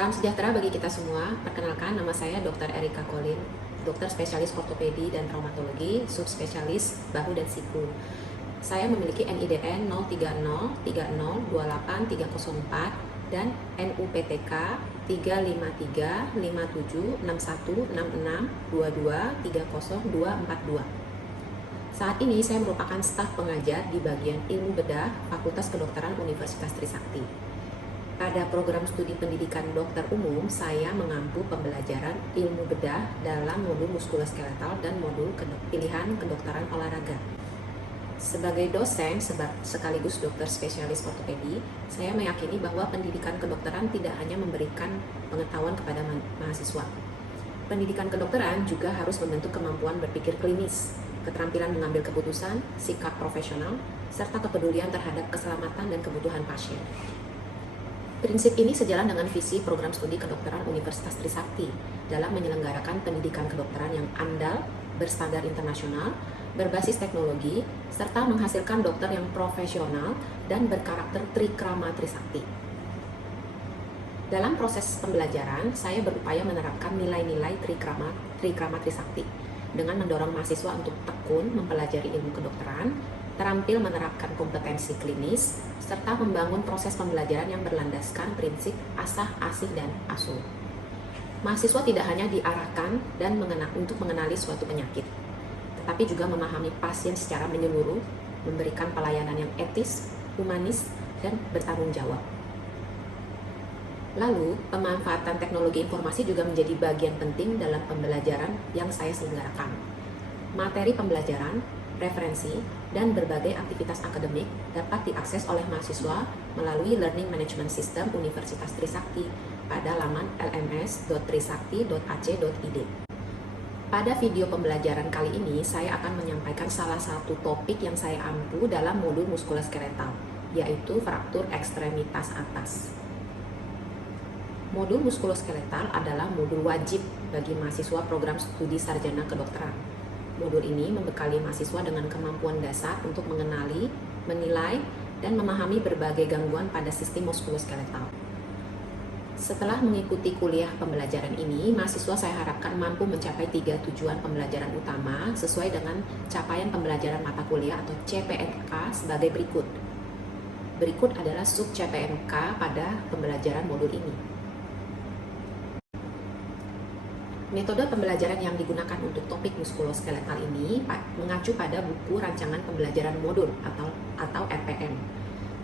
Salam sejahtera bagi kita semua. Perkenalkan, nama saya Dr. Erika Colin, dokter spesialis ortopedi dan traumatologi, subspesialis bahu dan siku. Saya memiliki NIDN 0303028 dan NUPTK 353576166223042. Saat ini saya merupakan staf pengajar di bagian ilmu bedah Fakultas Kedokteran Universitas Trisakti. Pada program studi pendidikan dokter umum, saya mengampu pembelajaran ilmu bedah dalam modul muskuloskeletal dan modul pilihan kedokteran olahraga. Sebagai dosen sekaligus dokter spesialis ortopedi, saya meyakini bahwa pendidikan kedokteran tidak hanya memberikan pengetahuan kepada mahasiswa. Pendidikan kedokteran juga harus membentuk kemampuan berpikir klinis, keterampilan mengambil keputusan, sikap profesional, serta kepedulian terhadap keselamatan dan kebutuhan pasien. Prinsip ini sejalan dengan visi program studi kedokteran Universitas Trisakti dalam menyelenggarakan pendidikan kedokteran yang andal, berstandar internasional, berbasis teknologi, serta menghasilkan dokter yang profesional dan berkarakter Trikrama Trisakti. Dalam proses pembelajaran, saya berupaya menerapkan nilai-nilai Trikrama Trisakti dengan mendorong mahasiswa untuk tekun mempelajari ilmu kedokteran, terampil menerapkan kompetensi klinis, serta membangun proses pembelajaran yang berlandaskan prinsip asah, asih, dan asuh. Mahasiswa tidak hanya diarahkan dan untuk mengenali suatu penyakit, tetapi juga memahami pasien secara menyeluruh, memberikan pelayanan yang etis, humanis, dan bertanggung jawab. Lalu, pemanfaatan teknologi informasi juga menjadi bagian penting dalam pembelajaran yang saya selenggarakan. Materi pembelajaran, referensi, dan berbagai aktivitas akademik dapat diakses oleh mahasiswa melalui Learning Management System Universitas Trisakti pada laman lms.trisakti.ac.id. Pada video pembelajaran kali ini, saya akan menyampaikan salah satu topik yang saya ampu dalam modul muskuloskeletal, yaitu fraktur ekstremitas atas. Modul muskuloskeletal adalah modul wajib bagi mahasiswa program studi sarjana kedokteran. Modul ini membekali mahasiswa dengan kemampuan dasar untuk mengenali, menilai, dan memahami berbagai gangguan pada sistem muskuloskeletal. Setelah mengikuti kuliah pembelajaran ini, mahasiswa saya harapkan mampu mencapai 3 tujuan pembelajaran utama sesuai dengan capaian pembelajaran mata kuliah atau CPMK sebagai berikut. Berikut adalah sub CPMK pada pembelajaran modul ini. Metode pembelajaran yang digunakan untuk topik muskuloskeletal ini mengacu pada buku rancangan pembelajaran modul atau RPM.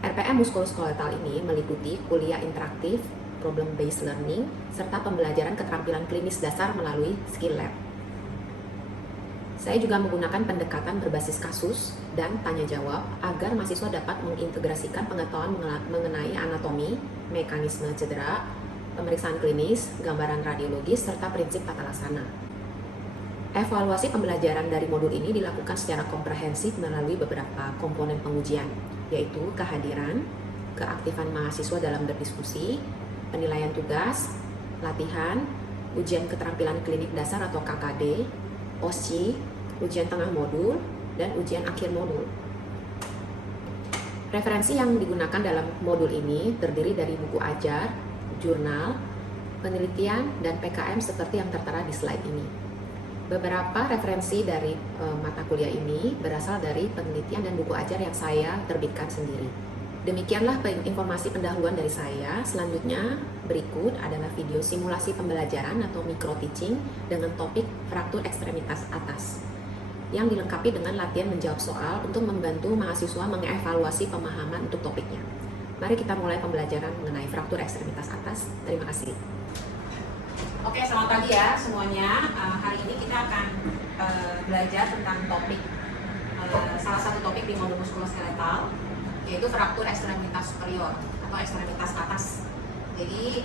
RPM muskuloskeletal ini meliputi kuliah interaktif, problem based learning, serta pembelajaran keterampilan klinis dasar melalui skill lab. Saya juga menggunakan pendekatan berbasis kasus dan tanya jawab agar mahasiswa dapat mengintegrasikan pengetahuan mengenai anatomi, mekanisme cedera, pemeriksaan klinis, gambaran radiologis, serta prinsip tata laksana. Evaluasi pembelajaran dari modul ini dilakukan secara komprehensif melalui beberapa komponen pengujian, yaitu kehadiran, keaktifan mahasiswa dalam berdiskusi, penilaian tugas, latihan, ujian keterampilan klinik dasar atau KKD, OSCE, ujian tengah modul, dan ujian akhir modul. Referensi yang digunakan dalam modul ini terdiri dari buku ajar, jurnal, penelitian, dan PKM seperti yang tertera di slide ini. Beberapa referensi dari mata kuliah ini berasal dari penelitian dan buku ajar yang saya terbitkan sendiri. Demikianlah informasi pendahuluan dari saya. Selanjutnya, berikut adalah video simulasi pembelajaran atau micro teaching dengan topik fraktur ekstremitas atas, yang dilengkapi dengan latihan menjawab soal untuk membantu mahasiswa mengevaluasi pemahaman untuk topiknya. Mari kita mulai pembelajaran mengenai fraktur ekstremitas atas. Terima kasih. Oke, selamat pagi ya semuanya. Hari ini kita akan belajar tentang topik, salah satu topik di modul muskuloskeletal, yaitu fraktur ekstremitas superior atau ekstremitas atas. Jadi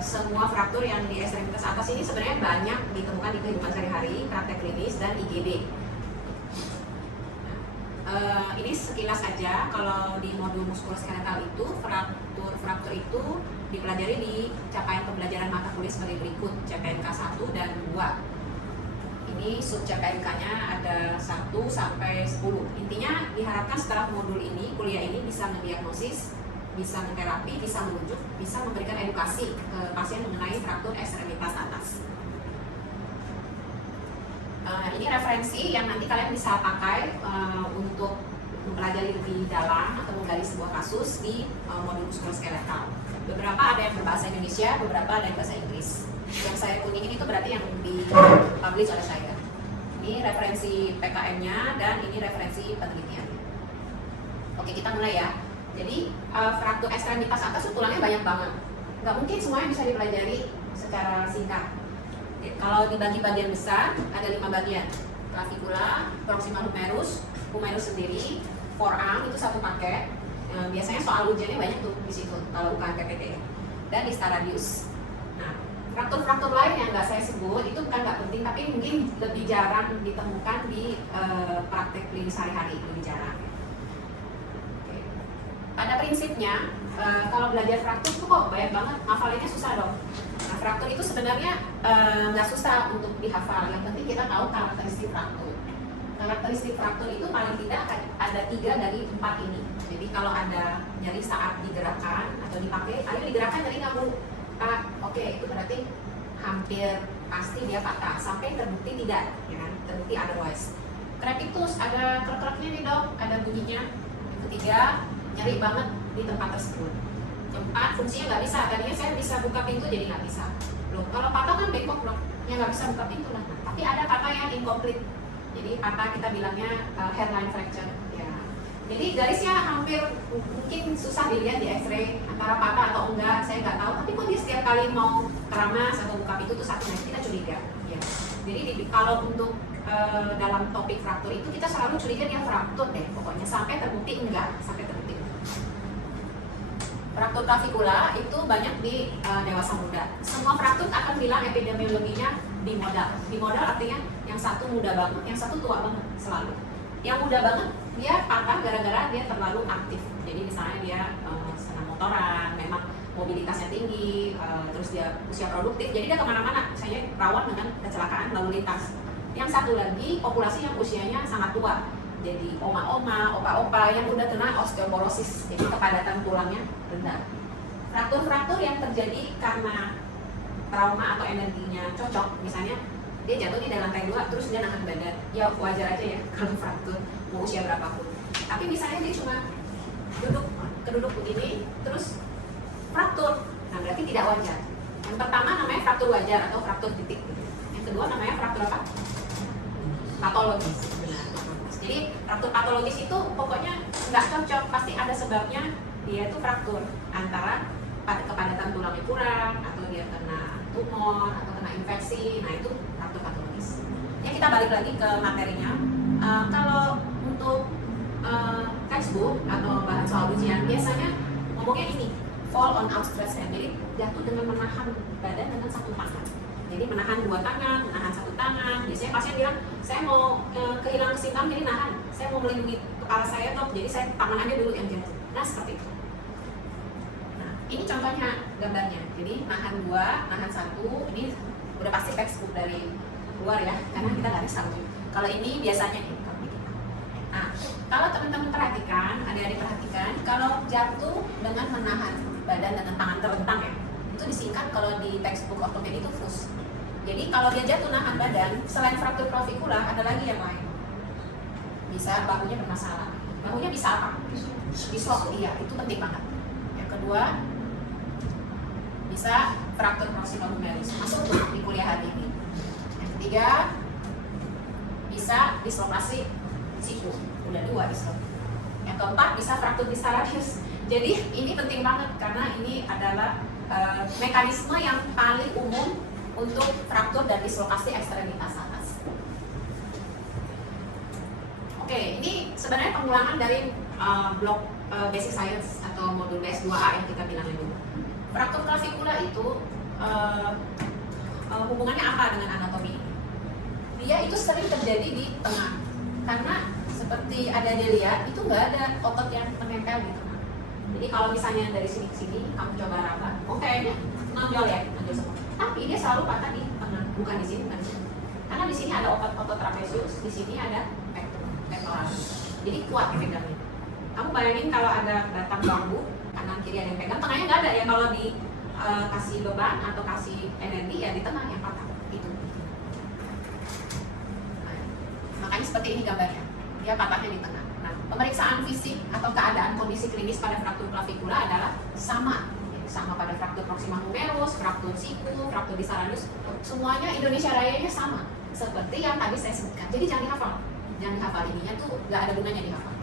semua fraktur yang di ekstremitas atas ini sebenarnya banyak ditemukan di kehidupan sehari-hari, praktek klinis, dan IGD. Ini sekilas aja. Kalau di modul muskuloskeletal itu fraktur itu dipelajari di capaian pembelajaran mata kuliah sebagai berikut, CPNK 1 dan 2. Ini sub CPNK-nya ada 1 sampai 10. Intinya diharapkan setelah modul ini, kuliah ini bisa mendiagnosis bisa menterapi, bisa merujuk, bisa memberikan edukasi ke pasien mengenai fraktur ekstremitas atas. Ini referensi yang nanti kalian bisa pakai untuk mempelajari lebih dalam atau menggali sebuah kasus di modul muskuloskeletal. Beberapa ada yang berbahasa Indonesia, beberapa ada yang bahasa Inggris. Yang saya kuningin itu berarti yang dipublish oleh saya. Ini referensi PKM-nya dan ini referensi penelitiannya. Oke, kita mulai ya. Jadi fraktur ekstremitas atas tulangnya banyak banget. Nggak mungkin semuanya bisa dipelajari secara singkat. Kalau dibagi bagian besar ada 5 bagian. Clavicula, proximal humerus sendiri, forearm itu satu paket. Biasanya soal ujiannya banyak tuh di situ kalau UKM PPT. Dan distal radius. Nah, fraktur-fraktur lain yang nggak saya sebut itu bukan nggak penting, tapi mungkin lebih jarang ditemukan di praktek klinis sehari-hari, lebih jarang. Oke. Pada prinsipnya, kalau belajar fraktur tuh kok banyak banget, hafalinnya susah dong. Nah, fraktur itu sebenarnya nggak susah untuk dihafal, yang penting kita tahu karakteristik fraktur. Karakteristik fraktur itu paling tidak ada 3 dari 4 ini. Jadi kalau ada nyeri saat digerakkan atau dipakai, ayo digerakkan nyeri kamu oke, itu berarti hampir pasti dia patah sampai terbukti tidak, ya kan? Terbukti otherwise. Crepitus ada krek-kreknya nih dok, ada bunyinya. Yang ketiga, nyeri banget di tempat tersebut. Keempat, fungsinya nggak bisa. Tadinya saya bisa buka pintu jadi nggak bisa. Loh, kalau patah kan bengkok loh, ya nggak bisa buka pintu lah. Tapi ada patah yang incomplete. Jadi patah kita bilangnya hairline fracture. Ya. Jadi garisnya hampir mungkin susah dilihat di X-ray antara patah atau enggak, saya nggak tahu. Tapi kok dia setiap kali mau keramas atau buka pintu tuh satu, kita curiga. Ya. Jadi kalau untuk dalam topik fraktur itu kita selalu curiga dia fraktur deh, pokoknya sampai terbukti enggak, sampai terbukti. Fraktur clavicula itu banyak di dewasa muda. Semua fraktur akan bilang epidemiologinya bimodal. Bimodal artinya yang satu muda banget, yang satu tua banget selalu. Yang muda banget dia patah gara-gara dia terlalu aktif. Jadi misalnya dia senang motoran, memang mobilitasnya tinggi, terus dia usia produktif, jadi dia kemana-mana, misalnya rawan dengan kecelakaan lalu lintas. Yang satu lagi populasi yang usianya sangat tua. Jadi oma-oma, opa-opa yang udah kena osteoporosis, jadi kepadatan tulangnya rendah. Fraktur-fraktur yang terjadi karena trauma atau energinya cocok, misalnya dia jatuh di lantai 2 terus dia nahan badan, ya wajar aja ya kalau fraktur mau usia berapapun. Tapi misalnya dia cuma keduduk begini terus fraktur, nah berarti tidak wajar. Yang pertama namanya fraktur wajar atau fraktur titik. Yang kedua namanya fraktur apa? Patologis. Jadi fraktur patologis itu pokoknya nggak cocok, pasti ada sebabnya dia itu fraktur antara kepadatan tulangnya kurang atau dia kena tumor atau kena infeksi. Nah itu fraktur patologis. Ya kita balik lagi ke materinya. Kalau untuk textbook atau bahan soal ujian biasanya ngomongnya ini fall on outstretched hand. Jadi jatuh dengan menahan badan dengan satu tangan. Jadi menahan 2 tangan, menahan 1 tangan. Biasanya pasien bilang, saya mau kehilangan keseimbangan jadi nahan. Saya mau melindungi kepala saya dok, jadi saya tangan aja dulu yang jatuh. Nah seperti itu. Nah ini contohnya gambarnya. Jadi nahan 2, nahan 1. Ini udah pasti textbook dari luar ya, karena kita nggak bisa. Kalau ini biasanya ini. Nah kalau teman-teman perhatikan, adik-adik perhatikan, kalau jatuh dengan menahan badan dengan tangan terentang ya, itu disingkat kalau di textbook ortopedi itu FUS. Jadi kalau dia jatuh nahan badan, selain fraktur clavicula ada lagi yang lain. Bisa bahunya bermasalah. Bahunya bisa apa? Dislok, iya itu penting banget. Yang kedua, bisa fraktur proximal humerus, masuk di kuliah hari ini. Yang ketiga, bisa dislokasi siku, udah 2 dislok. Yang keempat bisa fraktur distal radius. Jadi ini penting banget karena ini adalah mekanisme yang paling umum untuk fraktur dan dislokasi ekstremitas atas. Oke, ini sebenarnya pengulangan dari blok basic science atau modul BS2A yang kita bilang dulu. Fraktur clavicula itu hubungannya apa dengan anatomi? Dia itu sering terjadi di tengah karena seperti ada dilihat itu nggak ada otot yang menempel di tengah. Jadi kalau misalnya dari sini ke sini kamu coba raba, kayaknya nonjol ya, nonjol semua. Tapi dia selalu patah di tengah, bukan di sini, bukan di sini. Karena di sini ada otot trapezius, di sini ada pectoralis. Jadi kuat pegangnya. Kamu bayangin kalau ada batang bambu, kanan kiri ada yang pegang, tengahnya nggak ada ya. Kalau di kasih beban atau kasih energi ya di tengah yang patah itu. Nah, makanya seperti ini gambarnya, dia patahnya di tengah. Nah, pemeriksaan fisik atau keadaan kondisi klinis pada fraktur clavicula adalah sama pada fraktur proximal humerus, fraktur siku, fraktur distal, semuanya Indonesia Rayanya sama seperti yang tadi saya sebutkan. Jadi jangan dihafal ininya tuh nggak ada gunanya dihafal.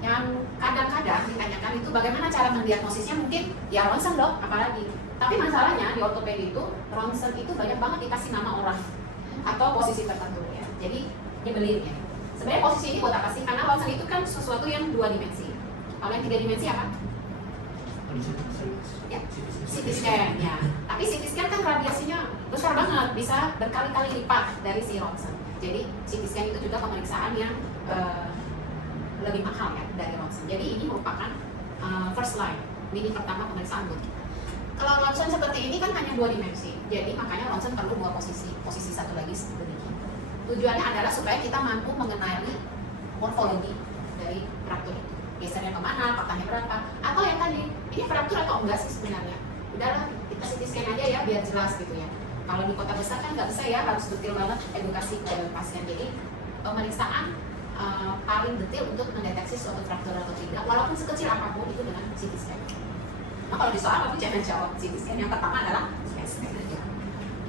Yang kadang-kadang ditanyakan itu bagaimana cara mendiagnosisnya, mungkin ya ronsen dok, apalagi. Tapi masalahnya di ortopedi itu ronsen itu banyak banget dikasih nama orang atau posisi tertentu ya. Jadi nyebelin ya. Sebenarnya posisi ini buat apa sih? Karena ronsen itu kan sesuatu yang 2 dimensi. Kalau yang 3 dimensi apa? Ya, CT scan ya. Tapi CT scan kan radiasinya besar banget, bisa berkali-kali lipat dari si ronsen. Jadi CT scan itu juga pemeriksaan yang lebih mahal ya dari ronsen. Jadi ini merupakan first line, lini pertama pemeriksaan buat kita. Kalau ronsen seperti ini kan hanya 2 dimensi, jadi makanya ronsen perlu 2 posisi satu lagi demikian. Tujuannya adalah supaya kita mampu mengenali morfologi dari fraktur itu, gesernya kemana, patahnya berapa, atau yang tadi ini fraktur atau enggak sih sebenarnya. Udahlah kita CT scan aja ya biar jelas gitu ya. Kalau di kota besar kan nggak bisa ya, harus detail banget edukasi ke pasien. Jadi pemeriksaan paling detail untuk mendeteksi suatu fraktur atau tidak, walaupun sekecil apapun itu dengan CT scan. Nah kalau di soal aku jangan jawab CT scan, yang pertama adalah CT scan aja.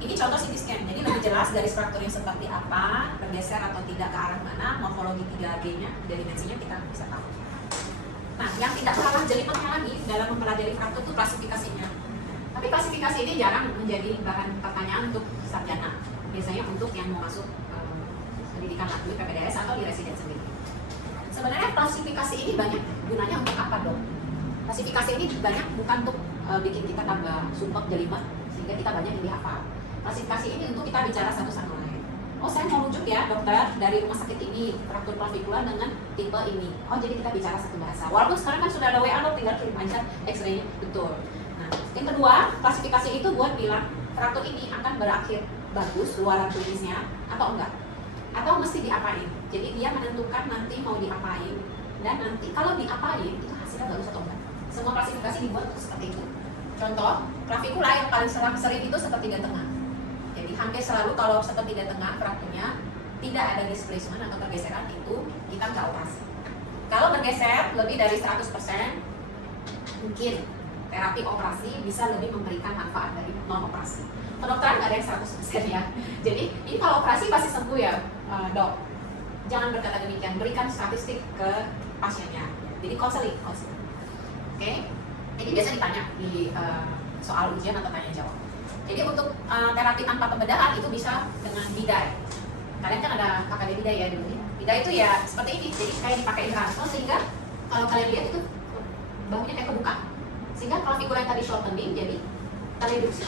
Ini contoh CT scan, jadi lebih jelas garis frakturnya seperti apa, bergeser atau tidak ke arah mana, morfologi 3D-nya, dari dimensinya kita bisa tahu. Nah yang tidak kalah jelimetnya lagi dalam mempelajari fraktur itu klasifikasinya. Tapi klasifikasi ini jarang menjadi bahan pertanyaan untuk sarjana, biasanya untuk yang mau masuk pendidikan lanjut PPDS atau di residen sendiri. Sebenarnya klasifikasi ini banyak gunanya untuk apa dong? Klasifikasi ini banyak bukan untuk bikin kita tambah sumpah jelimet sehingga kita banyak yang dihafal. Klasifikasi ini untuk kita bicara satu sama lain. Oh saya mau rujuk ya dokter dari rumah sakit ini fraktur clavicula dengan tipe ini. Oh jadi kita bicara satu bahasa. Walaupun sekarang kan sudah ada WA, lo tinggal kirim aja X-ray-nya, betul. Nah yang kedua klasifikasi itu buat bilang fraktur ini akan berakhir bagus luaran tulisnya atau enggak, atau mesti diapain. Jadi dia menentukan nanti mau diapain, dan nanti kalau diapain itu hasilnya bagus atau enggak. Semua klasifikasi dibuat seperti itu. Contoh, clavicula yang paling sering itu sepertiga tengah. Jadi hampir selalu kalau sepertiga tengah frakturnya tidak ada displacement atau pergeseran, itu kita nggak operasi. Kalau bergeser lebih dari 100%, mungkin terapi operasi bisa lebih memberikan manfaat dari non operasi. Kedokteran nggak ada yang 100% ya. Jadi ini kalau operasi pasti sembuh ya dok. Jangan berkata demikian, berikan statistik ke pasiennya. Jadi konseling. Oke? Ini biasa ditanya di soal ujian atau tanya jawab. Jadi untuk terapi tanpa pembedahan itu bisa dengan bidai. Kalian kan ada KKD bidai ya dulu. Bidai itu ya seperti ini, jadi kayak dipakai rantel sehingga kalau kalian lihat itu bahunya kayak kebuka. Sehingga clavicula yang tadi shortening jadi terreduksi.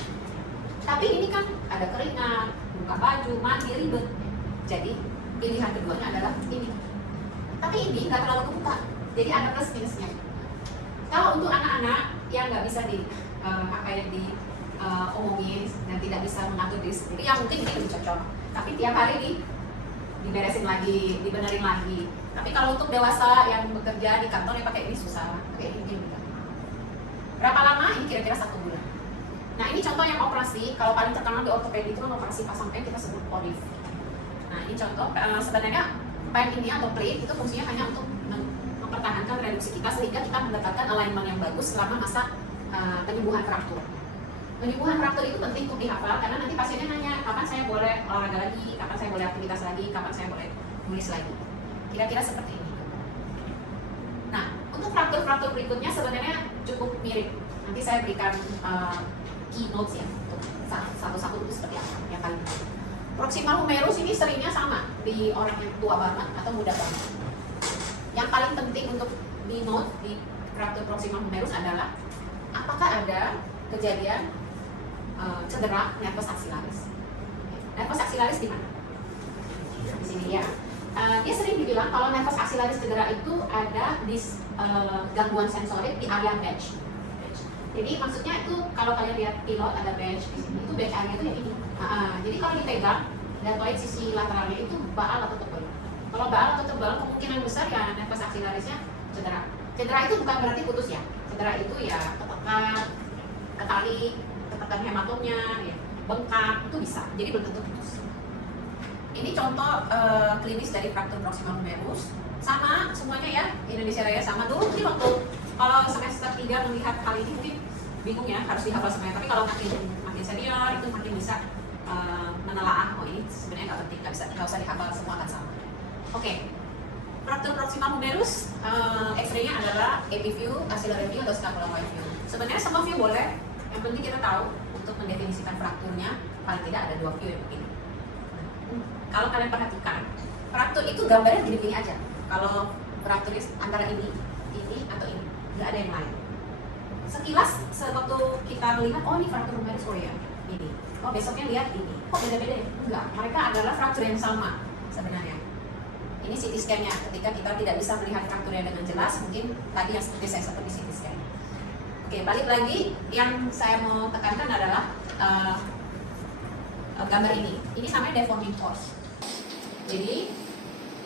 Tapi ini kan ada keringat, buka baju, mandi, ribet. Jadi pilihan keduanya adalah ini. Tapi ini nggak terlalu kebuka, jadi ada plus minusnya. Kalau untuk anak-anak yang nggak bisa omongin dan tidak bisa mengatur diri sendiri, yang mungkin ini lebih cocok. Tapi tiap hari diberesin lagi, dibenerin lagi. Tapi kalau untuk dewasa yang bekerja di kantor yang pakai ini susah, pakai ini juga. Berapa lama? Ini kira-kira 1 bulan. Nah ini contoh yang operasi, kalau paling terkenal di ortopedi itu kan operasi pasang pen, kita sebut POLIF. Nah ini contoh, sebenarnya pen ini atau plate itu fungsinya hanya untuk mempertahankan reduksi kita sehingga kita mendapatkan alignment yang bagus selama masa penyembuhan fraktur. Penyembuhan fraktur itu penting untuk dihafal karena nanti pasiennya nanya kapan saya boleh olahraga lagi, kapan saya boleh aktivitas lagi, kapan saya boleh nulis lagi. Kira-kira seperti ini. Nah untuk fraktur-fraktur berikutnya sebenarnya cukup mirip. Nanti saya berikan keynotes ya untuk satu-satu itu seperti apa yang paling penting. Proximal humerus ini seringnya sama di orang yang tua banget atau muda banget. Yang paling penting untuk di note di fraktur proximal humerus adalah apakah ada kejadian cedera nervus axillaris. Nervus axillaris di mana? Di sini ya. Dia sering dibilang kalau nervus axillaris cedera itu ada di gangguan sensorik di area badge. Jadi maksudnya itu kalau kalian lihat pilot ada badge di sini, itu badge area itu yang ini. Jadi kalau dipegang deltoid sisi lateralnya itu baal atau tebal. Kalau baal atau tebal kemungkinan besar ya nervus axillarisnya cedera. Cedera itu bukan berarti putus ya. Cedera itu ya ketekan, ketali, ketekan hematomnya, ya, bengkak, itu bisa. Jadi belum tentu putus. Ini contoh klinis dari fraktur proximal humerus. Sama semuanya ya, Indonesia Raya sama. Dulu mungkin waktu kalau semester 3 melihat hal ini mungkin bingung ya, harus dihafal semuanya. Tapi kalau makin senior itu makin bisa menelaah, oh ini sebenarnya nggak penting, nggak usah dihafal, semua akan sama. Oke. Fraktur proximal humerus, X-ray-nya adalah AP view, axillary view, atau scapulohumeral view. Sebenarnya semua view boleh, yang penting kita tahu untuk mendefinisikan frakturnya paling tidak ada 2 view yang begini. Kalau kalian perhatikan, fraktur itu gambarnya gini-gini aja. Kalau fraktur antara ini atau ini, nggak ada yang lain. Sekilas, sewaktu kita melihat, oh ini fraktur humerus, oh ya, ini. Oh besoknya lihat ini, kok beda-beda ya? Enggak, mereka adalah fraktur yang sama sebenarnya. Ini CT scan-nya, ketika kita tidak bisa melihat frakturnya dengan jelas, mungkin tadi yang seperti saya sebut di CT scan. Oke, balik lagi, yang saya mau tekankan adalah gambar ini. Ini namanya deforming force. Jadi,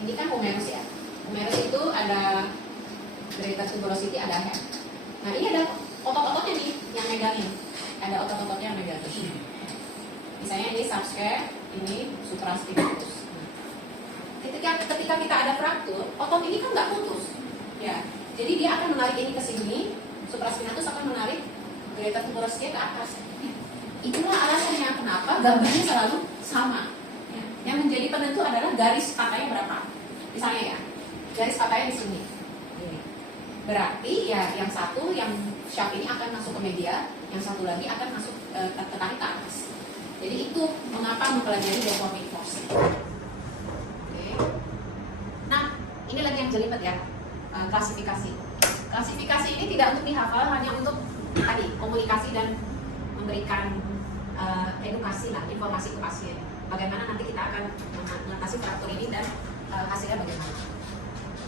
ini kan humerus ya. Humerus itu ada greater tuberosity, ada head. Nah, ini ada otot-ototnya nih yang megangin. Ada otot-ototnya yang megangin. Misalnya ini subscap, ini supraspinatus. Ketika kita ada fraktur, otot ini kan nggak putus, ya. Jadi dia akan menarik ini ke sini, supraspinatus akan menarik greater tuberosity ke atas. Itulah alasannya kenapa gambarnya selalu sama. Ya. Yang menjadi penentu adalah garis patahnya berapa. Misalnya ya, garis patahnya di sini. Ini. Berarti ya yang satu, yang shaft ini akan masuk ke media, yang satu lagi akan masuk tertarik ke atas. Jadi itu mengapa mempelajari deforming force. Nah, ini lagi yang jelimet ya, klasifikasi. Klasifikasi ini tidak untuk dihafal, hanya untuk tadi komunikasi dan memberikan edukasi lah, informasi ke pasien. Bagaimana nanti kita akan mengatasi fraktur ini dan hasilnya bagaimana.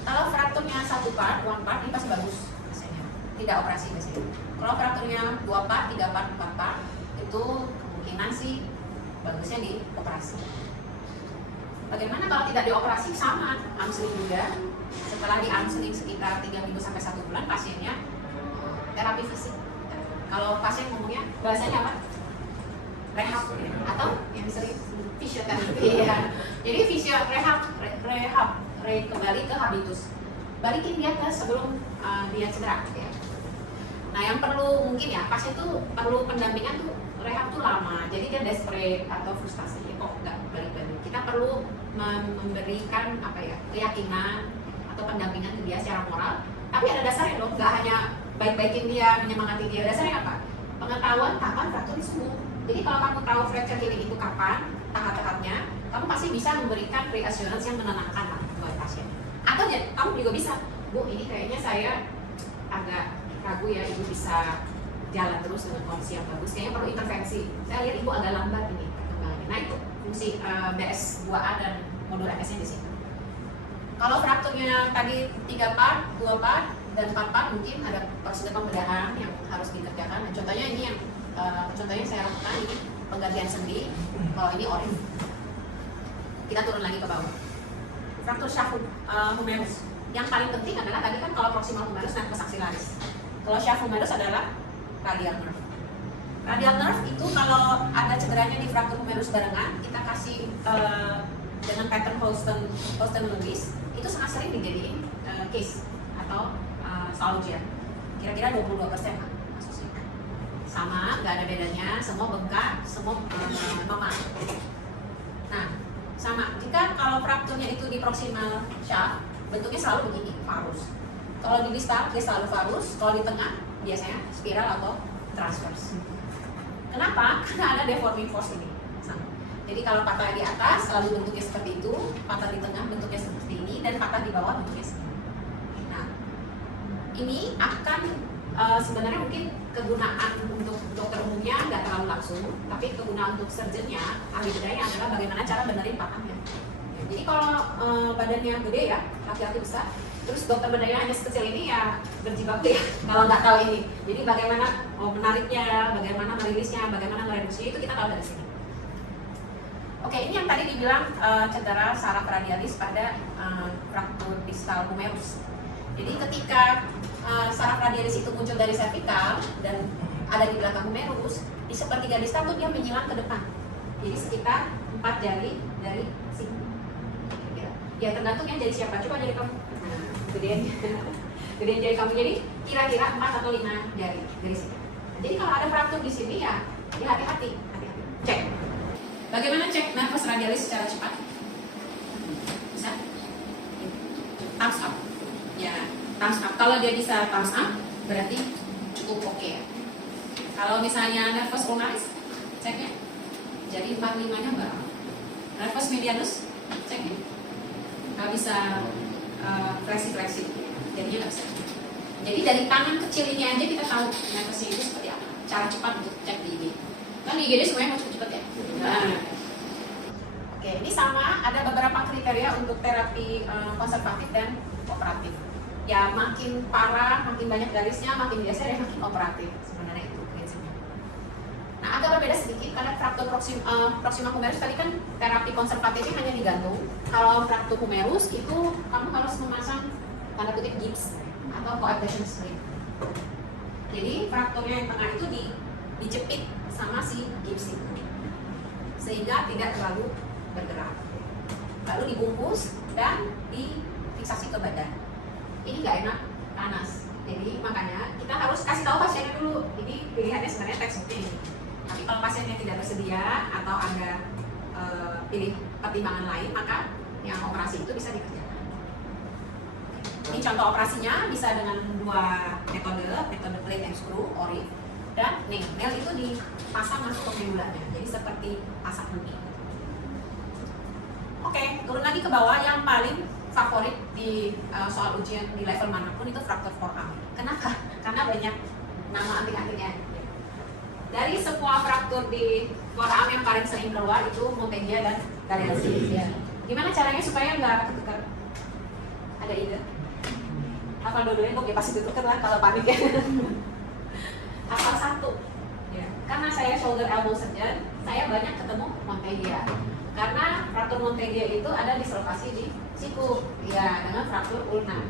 Kalau frakturnya satu part, one part, ini pasti bagus biasanya. Tidak operasi biasanya. Kalau frakturnya 2 part, 3 part, 4 part, itu kemungkinan sih bagusnya di operasi. Bagaimana kalau tidak dioperasi? Sama, counseling juga. Setelah di counseling sekitar 3 minggu sampai 1 bulan, pasiennya terapi fisik. Kalau pasien ngomongnya, bahasanya apa? Rehab, atau yang sering fisioterapi. Ya. Jadi rehab, kembali ke habitus. Balikin dia ke sebelum dia cedera. Ya. Nah, yang perlu mungkin ya, pasien tuh perlu pendampingan tuh, rehab tuh lama. Jadi dia desperate atau frustasi. Kok nggak balik-balik? Kita perlu memberikan apa ya, keyakinan atau pendampingan ke dia secara moral, tapi ada dasarnya dong, nggak hanya baik-baikin dia, menyemangati dia. Dasarnya apa? Pengetahuan kapan fraktur sembuh. Jadi kalau kamu tahu fracture healing itu kapan, tahap-tahapnya, kamu pasti bisa memberikan reassurance yang menenangkan lah buat pasien. Atau kamu juga bisa, Bu, ini kayaknya saya agak ragu ya, Ibu bisa jalan terus dengan kondisi yang bagus, kayaknya perlu intervensi. Saya lihat Ibu agak lambat ini perkembangannya. Nah itu fungsi BS2A dan modul MS-nya di sini. Kalau frakturnya tadi 3 part, 2 part, dan 4 part, mungkin ada prosedur pembedahan yang harus dikerjakan. Nah, contohnya ini yang contohnya saya lakukan ini penggantian sendi. Kalau ini oren. Kita turun lagi ke bawah. Fraktur shaft humerus. Yang paling penting adalah tadi kan kalau proximal humerus dan axillaris. Kalau shaft humerus adalah radial nerve. Radial nerve itu kalau ada cederanya di fraktur humerus barengan, kita kasih dengan pattern Holston Lewis, itu sangat sering dijadiin case atau salgia. Kira-kira 22% lah kasusnya. Sama, nggak ada bedanya, semua bengkak, semua normal. Nah, sama. Jika kalau frakturnya itu di proximal shaft, bentuknya selalu begini, varus. Kalau di distal, dia selalu varus. Kalau di tengah, biasanya spiral atau transverse. Kenapa? Karena ada deforming force ini. Sama. Jadi kalau patah di atas, selalu bentuknya seperti itu, patah di tengah bentuknya seperti ini, dan patah di bawah bentuknya seperti ini. Nah, ini akan sebenarnya mungkin kegunaan untuk dokter umumnya nggak terlalu langsung, tapi kegunaan untuk surgeonnya, ahli bedahnya adalah bagaimana cara benerin patahnya. Jadi kalau badannya gede ya, laki-laki besar, terus dokter bedahnya hanya sekecil ini ya berjibaku ya kalau nggak tahu ini. Jadi bagaimana menariknya, bagaimana merilisnya, bagaimana mereduksinya, itu kita tahu dari sini. Oke, ini yang tadi dibilang cedera saraf radialis pada fraktur distal humerus. Jadi ketika saraf radialis itu muncul dari servikal dan ada di belakang humerus, di sepertiga distal tuh dia menyilang ke depan. Jadi sekitar 4 jari dari sini. Ya tergantung ya jari siapa. Coba jari kamu. Nah, gedean jari kamu. Jadi kira-kira 4 atau 5 jari dari sini. Jadi kalau ada fraktur di sini ya hati-hati. Cek. Bagaimana cek nafas radialis secara cepat? Bisa? Thumbs up. Ya, thumbs up. Kalau dia bisa thumbs up, berarti cukup oke ya. Kalau misalnya nervus ulnaris, ceknya. Jadi 4-5-nya berapa? Nervus medianus, ceknya. Nggak bisa fleksi-fleksi. Jadinya nggak bisa. Jadi dari tangan kecil ini aja kita tahu nervusnya itu seperti apa. Cara cepat untuk cek di IGD. Kan di IGD semuanya mau cepet-cepet ya. Nah. Oke, ini sama. Ada beberapa kriteria untuk terapi konservatif dan operatif. Ya makin parah, makin banyak garisnya, makin geser ya makin operatif. Sebenarnya itu prinsipnya. Nah agak berbeda sedikit karena fraktur proxima humerus tadi kan terapi konservatifnya hanya digantung. Kalau fraktur humerus itu kamu harus memasang tanda kutip gips atau coaptation spring. Jadi frakturnya yang tengah itu dijepit sama si gips itu, sehingga tidak terlalu bergerak. Lalu dibungkus dan difiksasi ke badan. Ini nggak enak, panas. Jadi makanya kita harus kasih tahu pasiennya dulu. Ini pilihannya sebenarnya tekniknya ini. Tapi kalau pasiennya tidak bersedia atau ada pilih pertimbangan lain, maka yang operasi itu bisa dikerjakan. Ini contoh operasinya bisa dengan 2 metode plate and screw, ORIF, dan nail. Nail itu dipasang masuk ke medulanya, jadi seperti pasak meni. Oke, turun lagi ke bawah. Yang paling favorit di soal ujian di level manapun itu fraktur forearm. Kenapa? Karena banyak nama anting-antingnya. Dari semua fraktur di forearm yang paling sering keluar itu Monteggia dan Galeazzi. Ya. Gimana caranya supaya nggak ketukar? Ada ide? Hafal dua-duanya, oke pasti ketukar lah kalau panik ya. Hafal satu. Ya. Karena saya shoulder elbow surgeon, saya banyak ketemu Monteggia. Karena fraktur Monteggia itu ada dislokasi di siku, ya dengan fraktur ulna.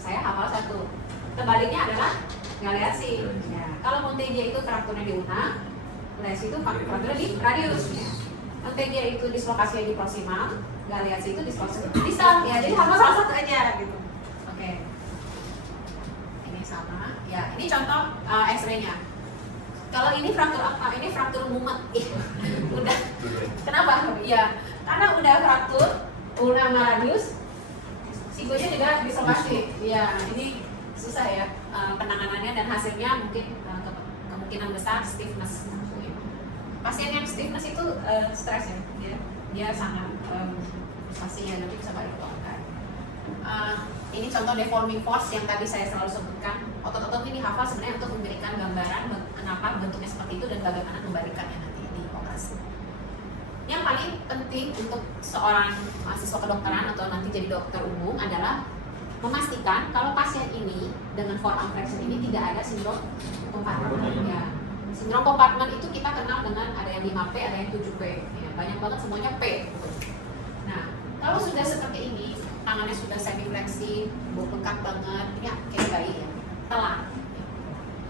Saya hafal satu. Kebaliknya adalah Galeazzi. Ya. Kalau Monteggia itu frakturnya di ulna, Galeazzi itu frakturnya di radius. Ya. Monteggia itu dislokasinya di proximal, Galeazzi itu dislokasinya di distal. Ya, jadi hafal salah satu aja gitu. Oke. Ini sama. Ya, ini contoh X-ray-nya. Kalau ini fraktur apa? Ini fraktur mumet. Udah. Kenapa? Ya, karena udah fraktur ulna sama radius, sikunya juga dislokasi. Ya, ini susah ya penanganannya dan hasilnya mungkin kemungkinan besar stiffness. Pasien yang stiffness itu stres ya, dia sangat pasti ya nanti bisa balik keluarkan. Ini contoh deforming force yang tadi saya selalu sebutkan. Otot-otot ini dihafal sebenarnya untuk memberikan gambaran kenapa bentuknya seperti itu dan bagaimana membalikannya nanti di operasi. Yang paling penting untuk seorang mahasiswa kedokteran atau nanti jadi dokter umum adalah memastikan kalau pasien ini dengan forearm flexion ini tidak ada sindrom compartment. Ya. Sindrom compartment itu kita kenal dengan ada yang 5P, ada yang 7P. Ya, banyak banget semuanya P. Nah, kalau sudah seperti ini, tangannya sudah semi fleksi, bengkak banget, ini kayak bayi ya, telan.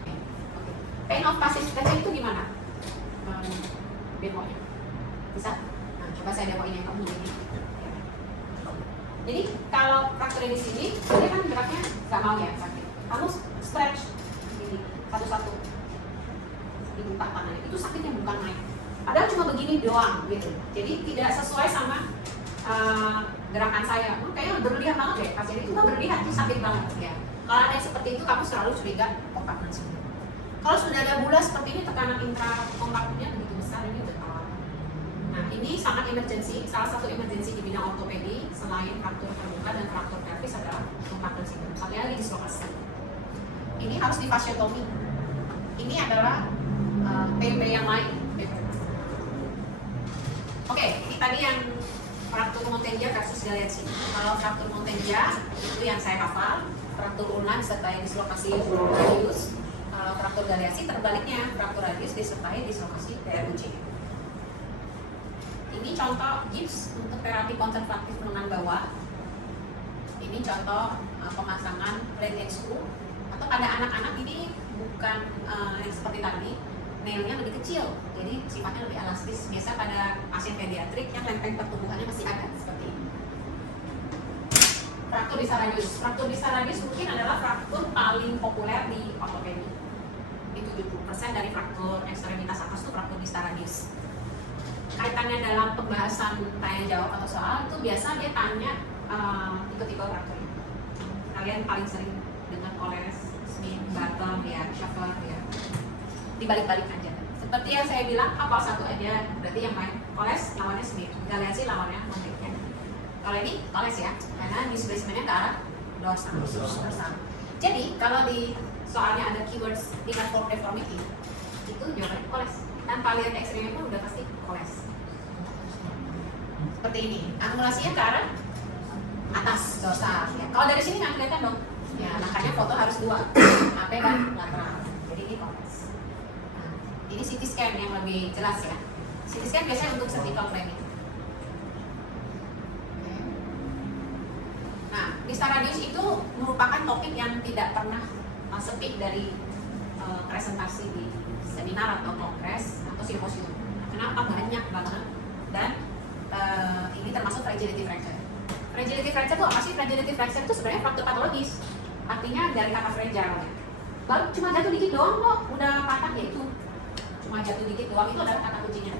Okay. Pain of passage flexion itu gimana? Demonya. Bisa? Nah, coba saya demoin yang kamu ini. Jadi kalau frakturnya di sini, dia kan geraknya nggak mau ya sakit. Kamu stretch ini satu-satu, dibuka tangannya. Itu sakitnya bukan naik. Padahal cuma begini doang gitu. Jadi tidak sesuai sama gerakan saya. Kayaknya berlebihan banget ya pasien itu nggak berlebihan, itu sakit banget ya. Kalau ada yang seperti itu, kamu selalu curiga kompartmen sendiri. Kalau sudah ada bulas seperti ini, tekanan intra kompartmennya begitu besar, ini udah kalah. Nah, ini sangat emergency. Salah satu emergency di bidang ortopedi selain fraktur terbuka dan fraktur pelvis adalah kompartmen sindrom. Satu lagi dislokasi. Ini harus difasciotomi. Ini adalah PP yang lain. Oke, ini tadi yang fraktur Monteggia versus Galeazzi. Kalau fraktur Monteggia itu yang saya hafal, fraktur ulna disertai dislokasi radius. Kalau fraktur Galeazzi terbaliknya, fraktur radius disertai dislokasi PRUJ. Ini contoh gips untuk terapi konservatif lengan bawah. Ini contoh pemasangan flat screw, atau pada anak-anak ini bukan yang seperti tadi, nailnya lebih kecil, jadi sifatnya lebih elastis. Biasa pada pasien pediatrik yang lempeng pertumbuhannya masih ada seperti ini. Fraktur distal radius. Fraktur distal radius mungkin adalah fraktur paling populer di ortopedi. Di 70% dari fraktur ekstremitas atas itu fraktur distal radius. Kaitannya dalam pembahasan tanya jawab atau soal itu biasa dia tanya tipe-tipe fraktur ini. Kalian paling sering dengar Coles, Smith, Barton, ya, Schaeffer, ya. Dibalik-balik aja. Seperti yang saya bilang, hafal satu aja, berarti yang lain. Coles lawannya Smith, Galeazzi lawannya Montek. Kalau ini Coles ya, karena displacementnya ke arah dorsal. Jadi kalau di soalnya ada keywords inner fork deformity, itu jawabannya Coles. Tanpa lihat X-ray pun udah pasti Coles. Seperti ini, angulasinya ke arah atas dorsal. Ya. Kalau dari sini nggak kelihatan dong. Ya, makanya foto harus dua, AP dan lateral. Jadi ini Coles. Nah, ini CT scan yang lebih jelas ya. CT scan biasanya untuk cervical framing. Nah, distal radius itu merupakan topik yang tidak pernah sepi dari presentasi di seminar atau kongres atau simposium. Kenapa? Banyak banget. Dan ini termasuk fragility fracture. Fragility fracture itu apa sih? Fragility fracture itu sebenarnya fraktur patologis. Artinya dari kata fragile. Baru cuma jatuh dikit doang kok, udah patah ya itu. Cuma jatuh dikit doang, itu adalah kata kuncinya.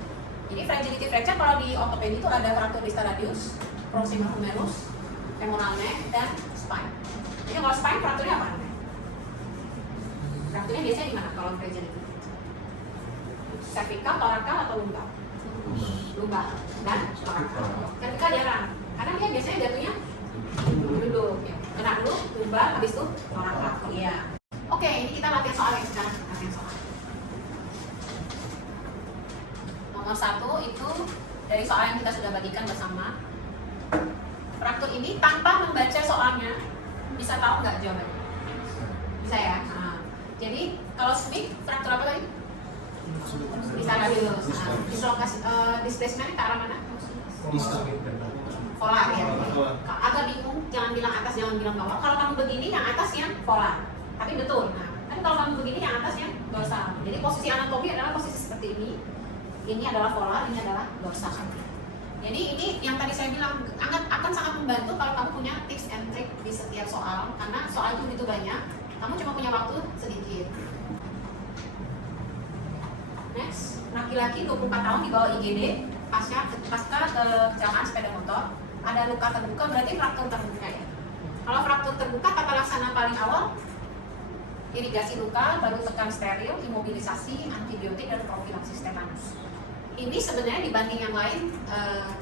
Jadi fragility fracture kalau di ortopedi itu ada fraktur distal radius, proximal humerus, femoral neck, dan spine. Jadi kalau spine frakturnya apa? Frakturnya biasanya di mana kalau fragility? Cervical, thoracal, atau lumbar? Lumbar dan thoracal. Cervical jarang, karena dia biasanya jatuhnya duduk, ya. Kena dulu, lumbar, habis itu thoracal. Iya. Oke, ini kita latihan soal yang sekarang. Latihan soal. Nomor 1 itu dari soal yang kita sudah bagikan bersama. Fraktur ini tanpa membaca soalnya bisa tahu nggak jawabannya? Bisa ya. Nah, jadi kalau Smith fraktur apa tadi? Distal radius. Dislokasi displacement ke arah mana? Polar ya. Agak bingung, jangan bilang atas, jangan bilang bawah. Kalau kamu begini yang atas yang polar. Tapi betul. Nah, tapi kalau kamu begini yang atas yang dorsal. Jadi posisi anatomi adalah posisi seperti ini. Ini adalah polar, ini adalah dorsal. Jadi ini yang tadi saya bilang akan sangat membantu kalau kamu punya tips and trick di setiap soal, karena soal itu begitu banyak, kamu cuma punya waktu sedikit. Next, laki-laki 24 tahun di bawah IGD, pasca kecelakaan sepeda motor, ada luka terbuka, berarti fraktur terbuka ya. Kalau fraktur terbuka, tata laksana paling awal irigasi luka, baru tekan steril, imobilisasi, antibiotik, dan profilaksis tetanus. Ini sebenarnya dibanding yang lain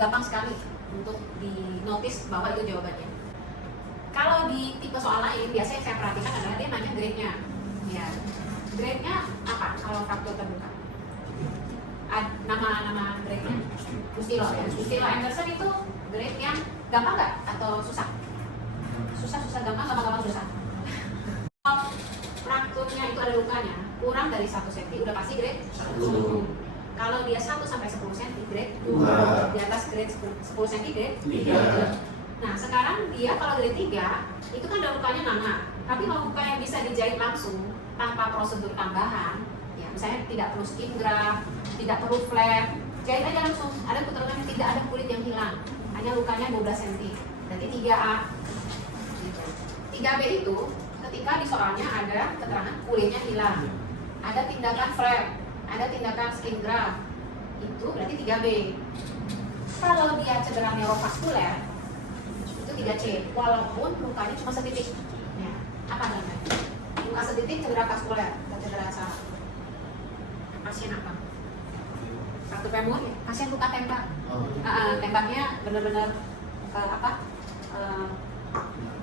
gampang sekali untuk dinotis bahwa itu jawabannya. Kalau di tipe soal lain, biasanya yang saya perhatikan adalah dia nanya grade-nya. Ya, grade-nya apa kalau fraktur terbuka? Nama grade-nya? Pustilo ya. Pustilo Anderson itu grade yang gampang nggak atau susah? Susah, gampang, susah. Kalau frakturnya itu ada lukanya kurang dari 1 cm, udah pasti grade 1. Kalau dia 1 sampai 10 cm, grade 2. Di atas grade 10 cm, grade 3. Nah, sekarang dia kalau grade 3, itu kan ada lukanya nganga. Tapi kalau luka yang bisa dijahit langsung tanpa prosedur tambahan, ya misalnya tidak perlu skin graft, tidak perlu flap, jahit aja langsung. Ada keterangan tidak ada kulit yang hilang, hanya lukanya 12 cm. Berarti 3A. 3B itu ketika di soalnya ada keterangan kulitnya hilang, ada tindakan flap, ada tindakan skin graft, itu berarti 3B. Kalau dia cedera neurovaskuler, itu 3C, walaupun lukanya cuma setitik. Ya, apa namanya? Luka setitik cedera vaskuler, atau cedera saraf. Pasien apa? Fraktur femur, ya? Pasien luka tembak. Tembaknya benar-benar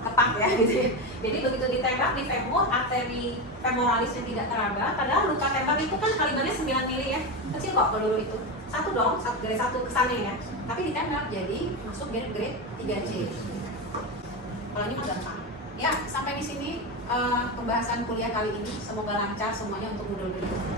kepak ya gitu ya. Jadi begitu ditembak di femur, arteri femoralisnya tidak teraba, padahal luka tembak itu kan kalibernya 9 mili ya, kecil kok peluru itu. Satu dong, grade 1 kesana ya. Tapi ditembak, jadi masuk grade 3C. Kalau ini mah gampang. Ya, sampai di sini pembahasan kuliah kali ini. Semoga lancar semuanya untuk modul berikutnya.